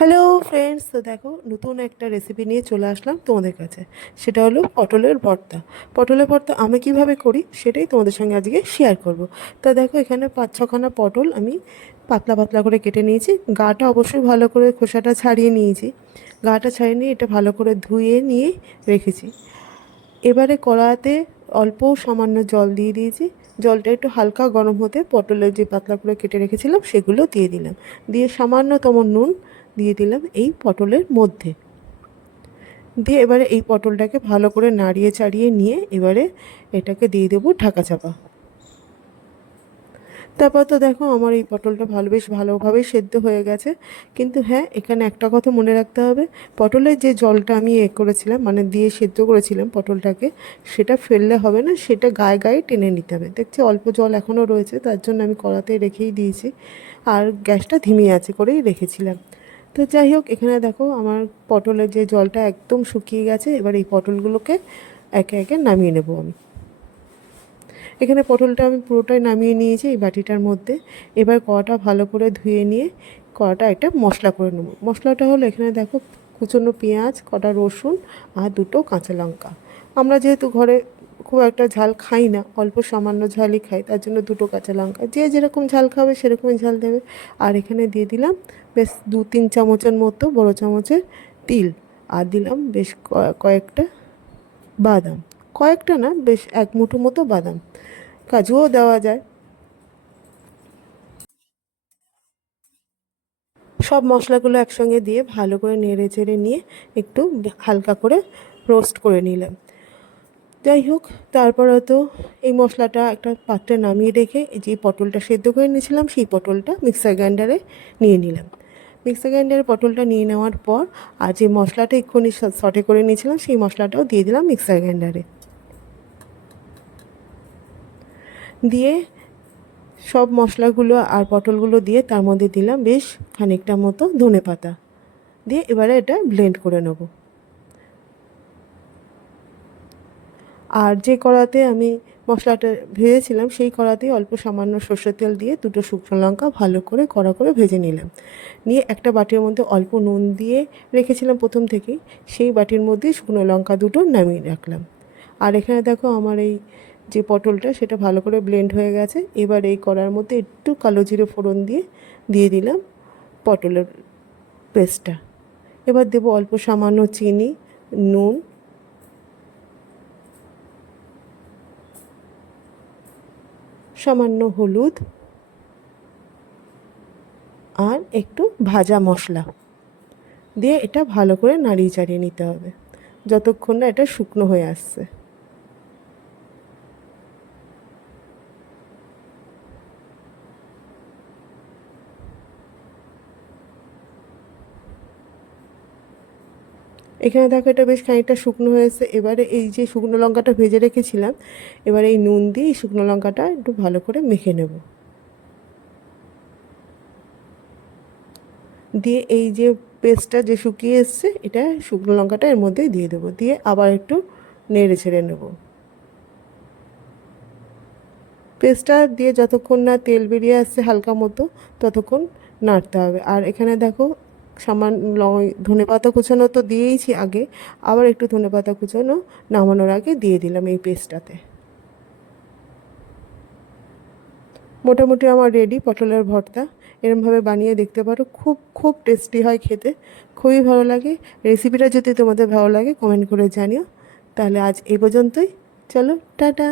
Hello friends, তো দেখো নতুন একটা রেসিপি নিয়ে চলে আসলাম তোমাদের কাছে। সেটা হলো পটলের ভর্তা। পটলের ভর্তা আমি কিভাবে করি সেটাই তোমাদের সঙ্গে আজকে শেয়ার করব। তা দেখো, এখানে 5-6খানা পটল আমি পাতলা পাতলা করে কেটে নিয়েছি। গাটা অবশ্যই ভালো করে খোসাটা ছাড়িয়ে নিয়েছি। গাটা ছাড়িয়ে নিয়ে এটা ভালো করে ধুয়ে নিয়ে রেখেছি। এবারে কড়াতে অল্প সামান্য জল দিয়ে দিয়েছি। জলটা একটু হালকা গরম হতে পটলের যে পাতলা করে কেটে রেখেছিলাম সেগুলো দিয়ে দিলাম। দিয়ে সামান্যতম নুন দিয়ে দিলাম এই পটলের মধ্যে। দিয়ে এবারে এই পটলটাকে ভালো করে নাড়িয়ে চাড়িয়ে নিয়ে এবারে এটাকে দিয়ে দেবো ঢাকা চাপা। তারপর তো দেখো আমার এই পটলটা বেশ ভালোভাবেই সেদ্ধ হয়ে গেছে। কিন্তু হ্যাঁ, এখানে একটা কথা মনে রাখতে হবে, পটলের যে জলটা আমি করেছিলাম, মানে দিয়ে সেদ্ধ করেছিলাম পটলটাকে, সেটা ফেললে হবে না, সেটা গায়ে গায়ে টেনে নিতে হবে। দেখছি অল্প জল এখনও রয়েছে, তার জন্য আমি কড়াতে রেখেই দিয়েছি আর গ্যাসটা ধিমি আছে করেই রেখেছিলাম। তো যাই হোক, এখানে দেখো আমার পটলের যে জলটা একদম শুকিয়ে গেছে। এবার এই পটলগুলোকে একে একে নামিয়ে নেব আমি। এখানে পটলটা আমি পুরোটাই নামিয়ে নিয়েছি এই বাটিটার মধ্যে। এবার কড়াটা ভালো করে ধুয়ে নিয়ে কড়াটা একটা মশলা করে নেব। মশলাটা হলো, এখানে দেখো, কুচনো পেঁয়াজ, কটা রসুন আর দুটো কাঁচা লঙ্কা। আমরা যেহেতু ঘরে খুব একটা ঝাল খাই না, অল্প সামান্য ঝালই খাই, তার জন্য দুটো কাঁচা লঙ্কা। যে যেরকম ঝাল খাবে সেরকমই ঝাল দেবে। আর এখানে দিয়ে দিলাম বেশ 2-3 চামচের মতো বড় চামচের তিল। আর দিলাম বেশ কয়েকটা বাদাম। কয়েকটা না, বেশ এক মুঠো মতো বাদাম। কাজুও দেওয়া যায়। সব মশলাগুলো একসঙ্গে দিয়ে ভালো করে নেড়ে চেড়ে নিয়ে একটু হালকা করে রোস্ট করে নিলাম। যাই হোক, তারপরে তো এই মশলাটা একটা পাত্রে নামিয়ে রেখে এই যে পটলটা সেদ্ধ করে নিয়েছিলাম সেই পটলটা মিক্সার গ্রাইন্ডারে নিয়ে নিলাম। মিক্সার গ্রাইন্ডারে পটলটা নিয়ে নেওয়ার পর আর যে মশলাটা এক্ষুনি সটে করে নিয়েছিলাম সেই মশলাটাও দিয়ে দিলাম মিক্সার গ্রাইন্ডারে। দিয়ে সব মশলাগুলো আর পটলগুলো দিয়ে তার মধ্যে দিলাম বেশ খানিকটা মতো ধনেপাতা। দিয়ে এবারে এটা ব্লেন্ড করে নেব। আর যে কড়াতে আমি মশলাটা ভেজেছিলাম সেই কড়াতেই অল্প সামান্য সর্ষের তেল দিয়ে দুটো শুকনো লঙ্কা ভালো করে কড়া করে ভেজে নিলাম। নিয়ে একটা বাটির মধ্যে অল্প নুন দিয়ে রেখেছিলাম প্রথম থেকেই, সেই বাটির মধ্যে শুকনো লঙ্কা দুটো নামিয়ে রাখলাম। আর এখানে দেখো আমার এই যে পটলটা সেটা ভালো করে ব্লেন্ড হয়ে গেছে। এবার এই কড়ার মধ্যে একটু কালো জিরে ফোড়ন দিয়ে দিয়ে দিলাম পটলের পেস্টটা। এবার দেবো অল্প সামান্য চিনি, নুন, সামান্য হলুদ আর একটু ভাজা মশলা দিয়ে এটা ভালো করে নাড়িয়ে চাড়িয়ে নিতে হবে যতক্ষণ না এটা শুকনো হয়ে আসছে। এখানে দেখো এটা বেশ খানিকটা শুকনো হয়েছে। এবারে এই যে শুকনো লঙ্কাটা ভেজে রেখেছিলাম, এবারে এই নুন দিয়ে এই শুকনো লঙ্কাটা একটু ভালো করে মেখে নেব। দিয়ে এই যে পেস্টটা যে শুকিয়ে এসছে এটা শুকনো লঙ্কাটা এর মধ্যেই দিয়ে দেবো। দিয়ে আবার একটু নেড়ে ছেড়ে নেব। পেস্টটা দিয়ে যতক্ষণ না তেল বেরিয়ে আসছে হালকা মতো ততক্ষণ নাড়তে হবে। আর এখানে দেখো সামান্য ধনেপাতা কুচানো তো দিয়েইছি আগে, আবার একটু ধনেপাতা কুচানো নামানোর আগে দিয়ে দিলাম এই পেস্টটাতে। মোটামুটি আমার রেডি পটলের ভর্তা। এরমভাবে বানিয়ে দেখতে পারো, খুব খুব টেস্টি হয় খেতে, খুবই ভালো লাগে। রেসিপিটা যদি তোমাদের ভালো লাগে কমেন্ট করে জানিও। তাহলে আজ এই পর্যন্তই, চলো টাটা।